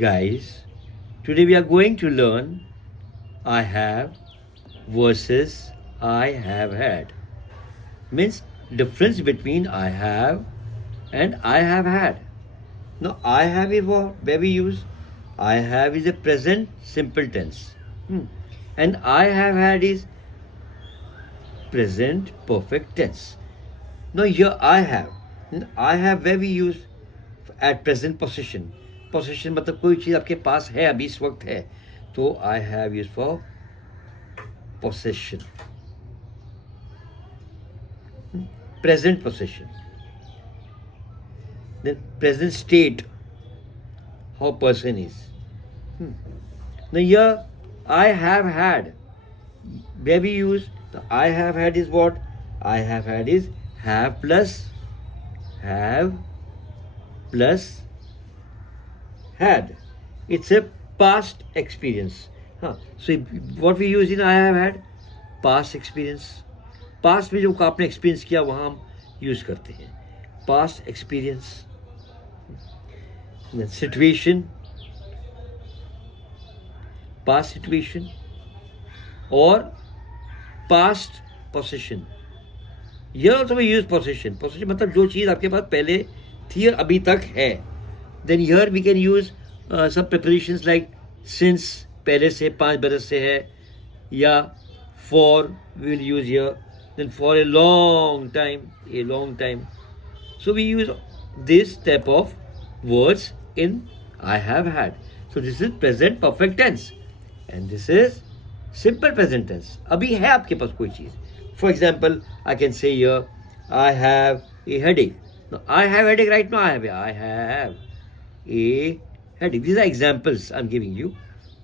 Guys, today we are going to learn I have versus I have had. Means difference between I have and I have had. Now I have is what where we use I have is a present simple tense. And I have had is present perfect tense. Now here I have where we use at present possession. Possession मतलब कोई चीज़ आपके पास है अभी इस वक्त है तो I have used for possession. Present possession. Then present state how person is. Now here I have had where we use the I have had is what? I have had is have plus had. It's a past experience. So what we use in I have had past experience. Past में जो आपने experience किया वहाँ हम use करते हैं. Past experience. Then situation. Past situation. Or past possession. Here also we use possession. Possession मतलब जो चीज़ आपके पास पहले थी और अभी तक है. Then here we can use some prepositions like since पहले से 5 बरस से है या for we will use here. Then for a long time. So we use this type of words in I have had. So this is present perfect tense and this is simple present tense. अभी है आपके पास कोई चीज़. For example, I can say here I have a headache. Now I have a headache right now. I have a headache. These are examples I'm giving you.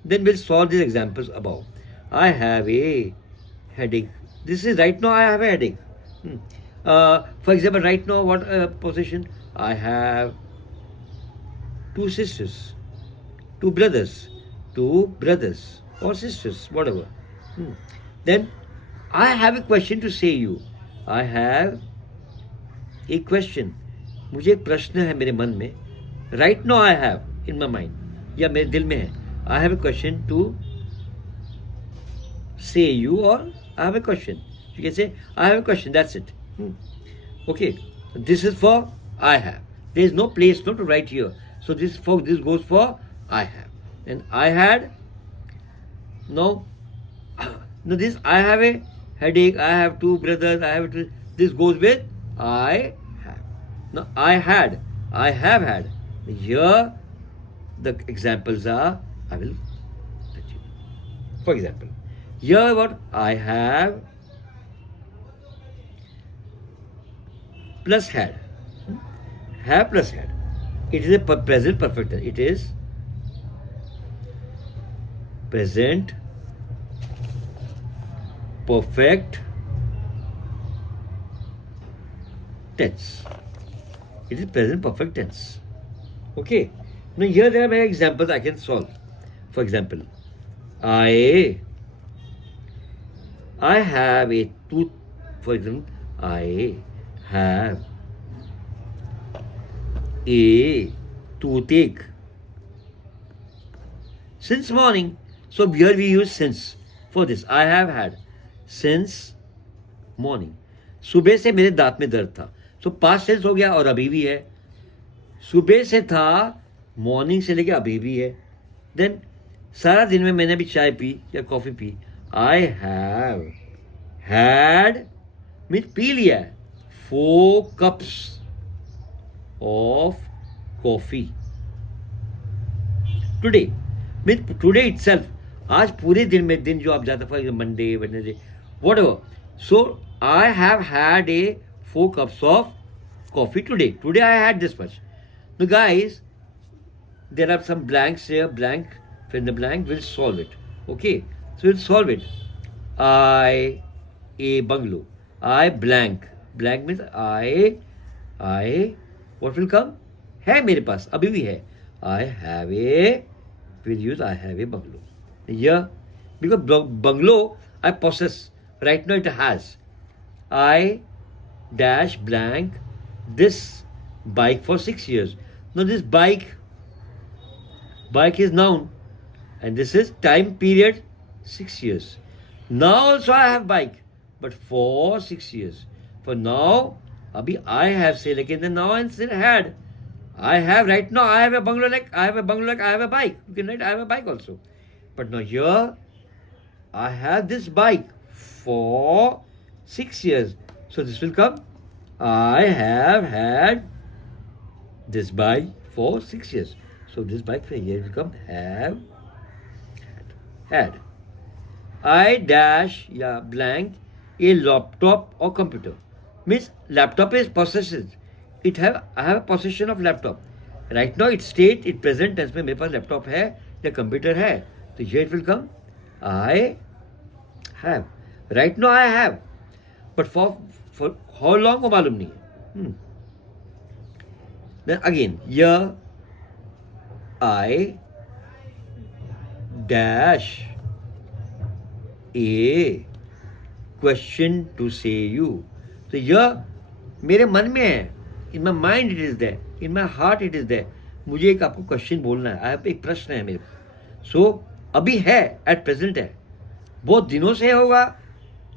Then we'll solve these examples above. I have a headache. This is right now I have a headache. For example, right now what position? I have 2 sisters, 2 brothers or sisters, whatever. Then I have a question to say you. I have a question. मुझे एक प्रश्न है मेरे मन में. Right now I have in my mind या मेरे दिल में है. I have a question to say you or I have a question. You can say I have a question. That's it. Okay. This is for I have. There is no place not to write here. So this goes for I have. And I had. Now this I have a headache. I have 2 brothers. This goes with I have. Now I had. I have had. Here the examples are. I will let you. For example, here what I have plus had. Have plus had. It is a present perfect tense. It is present perfect tense. It is present perfect tense. Okay. Now here there are many examples I can solve. For example, I have a tooth. For example, I have a toothache since morning. So here we use since for this. I have had since morning. सुबह से मेरे दांत में दर्द था. So past tense हो गया और अभी भी है. सुबह से था, मॉर्निंग से लेके अभी भी है. देन सारा दिन में मैंने भी चाय पी या coffee P. I have had means P लिया है 4 cups of coffee today means today itself. आज पूरे दिन में दिन जो आप जाते for Monday Wednesday what ever. So I have had a 4 cups of coffee today. Today I had this much. Now guys, there are some blanks here. Blank, fill in the blank. We'll solve it. Okay. So we'll solve it. I a bungalow. I blank. Blank means I. What will come? है मेरे पास अभी भी है. I have a. We'll use I have a bungalow. Here, because bungalow I possess. Right now it has. I dash blank this bike for 6 years. Now this bike Bike is noun. And this is time period 6 years. Now also I have bike, but for 6 years. For now, abhi I have say, lekin then now I still had. I have right now, I have a bungalow like, I have a bungalow like, I have a bike. You can write, I have a bike also. But now here, I have this bike for 6 years. So this will come. I have had this bike for 6 years. So this bike here will come have had. I dash blank a laptop or computer. Means laptop is possession. I have a possession of laptop. Right now it state it present tense में मेरे पास laptop है या computer है. तो here it will come. I have. Right now I have. But for how long वो मालूम नहीं है. Then again, here I dash a question to say you. तो यह मेरे मन में है. In my mind it is there. In my heart it is there. मुझे एक आपको क्वेश्चन बोलना है. एक प्रश्न है मेरे को. So अभी है, at present है. बहुत दिनों से होगा.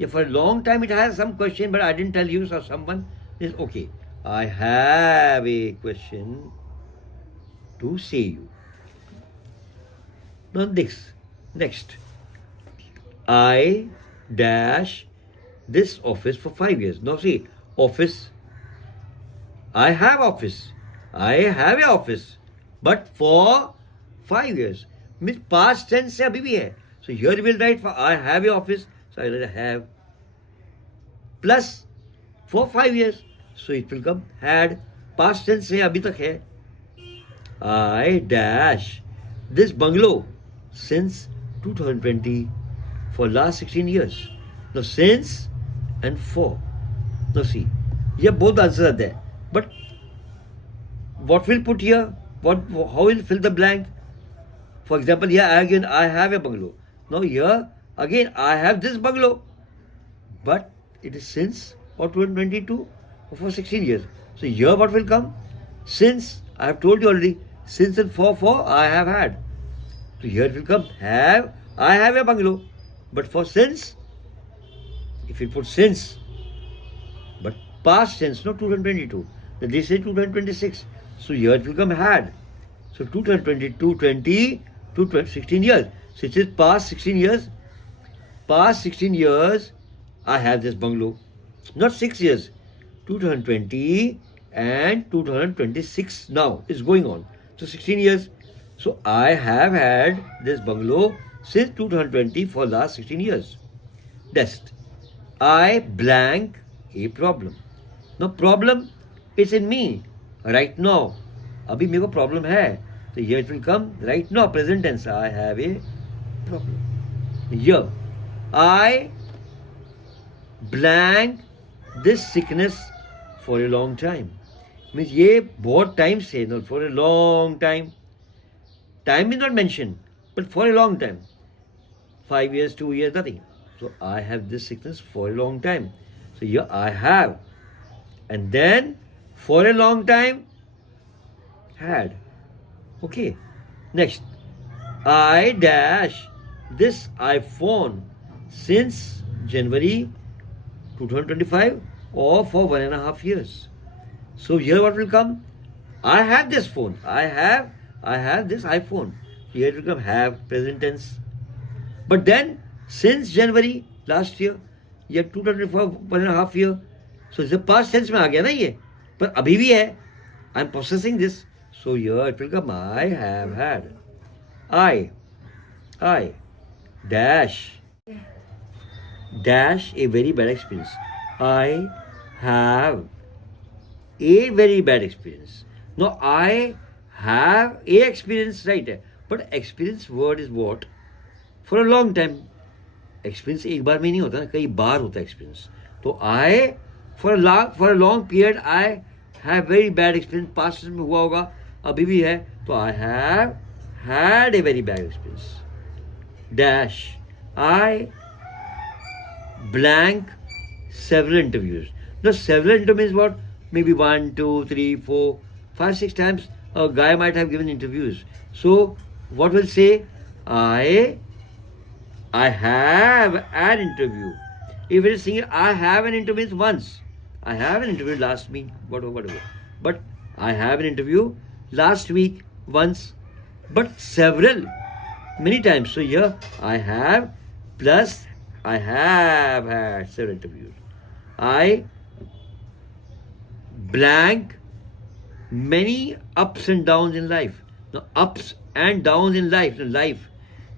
या for a long time it has some question, but I didn't tell you, so someone is okay. I have a question to say you. Now next. I dash this office for 5 years. Now see, office. I have office. I have a office. But for 5 years. Means past tense से अभी भी है. So here we will write for I have a office. So I will have plus for 5 years. So it will come had. Past tense से अभी तक है. I dash this bungalow since 2020 for last 16 years. Now since and for. Now see, here both answers are there. But what will put here? How will fill the blank? For example, here again I have a bungalow. Now here again I have this bungalow. But it is since for 2022 or for 16 years. So here what will come? Since, I have told you already, since and for I have had. So here it will come have, I have a bungalow. But for since, if you put since, but past tense, not 2022. Then this is 2026. So here it will come had. So 2022, 20 to 16 years. So it is past 16 years. Past 16 years, I have this bungalow. Not 6 years. 2020 and 2026 now is going on. So 16 years. So I have had this bungalow since 2020 for last 16 years. Next, I blank a problem. Now problem is in me right now. अभी मेरे को problem है. So here it will come right now, present tense. I have a problem. Here, I blank this sickness for a long time. Means ये बहुत time से, not for a long time. Time is not mentioned, but for a long time. 5 years, 2 years, nothing. So I have this sickness for a long time. So here I have. And then for a long time, had. Okay. Next. I dash this iPhone since January 2025 or for 1.5 years. So here what will come? I have this phone. I have this iPhone. Here it will come have, present tense. But then since January last year, ये 2024 1.5 year. So it's a past tense में आ गया ना ये. पर अभी भी है. I'm possessing this. So here it will come I have had. I dash a very bad experience. I have a very bad experience. Now I have a experience, right? But experience word is what? For a long time. Experience एक बार में नहीं होता ना, कई बार होता है experience. तो I for a long period I have very bad experience. Past में हुआ होगा, अभी भी है. तो I have had a very bad experience. Dash. I blank several interviews. Now several interviews what? Maybe 1, 2, 3, 4, 5, 6 times a guy might have given interviews. So What will say? I have an interview. If it is single, I have an interview means once. I have an interview last week, whatever. But I have an interview last week once, but several, many times. So here I have plus I have had several interviews. I blank many ups and downs in life. Now ups and downs in life.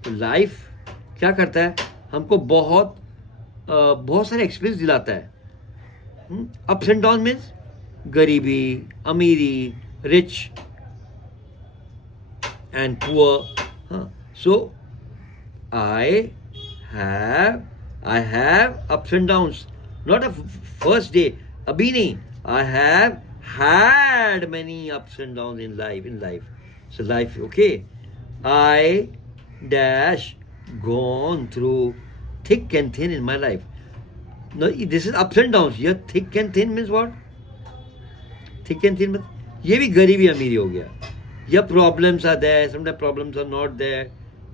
तो life क्या करता है, हमको बहुत सारे experience दिलाता है. Ups and down means गरीबी, अमीरी, rich and poor. So I have ups and downs, not a first day, अभी नहीं. I have had many ups and downs in life. So life, okay. I dash gone through thick and thin in my life. Now this is ups and downs. Here thick and thin means what? Thick and thin means ये भी गरीबी अमीरी हो गया. Your problems are there, sometimes problems are not there.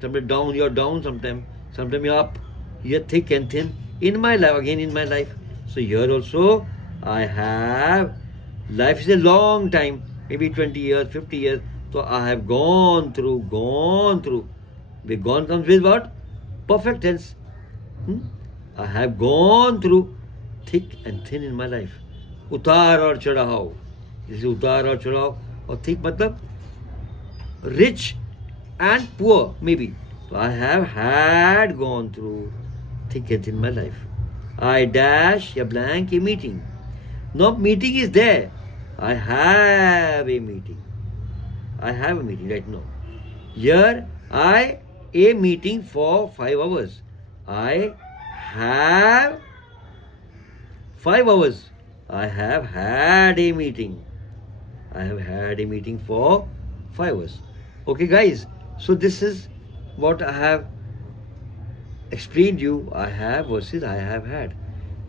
Sometimes down, you're down sometimes you're up. You're thick and thin in my life, again in my life. So here also I have, life is a long time, maybe 20 years, 50 years. So I have gone through. With gone comes with what? Perfect tense. I have gone through thick and thin in my life. उतार और चढ़ाव, जैसे उतार और चढ़ाव. और thick मतलब rich and poor maybe. So I have had gone through thick and thin in my life. I dash a blank a meeting. No meeting is there. I have a meeting. I have a meeting right now. Here a meeting for 5 hours. I have 5 hours. I have had a meeting. I have had a meeting for 5 hours. Okay guys, so this is what I have explained you. I have versus I have had.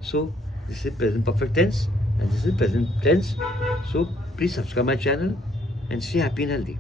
So this is present perfect tense and this is present tense. So please subscribe my channel and stay happy and healthy.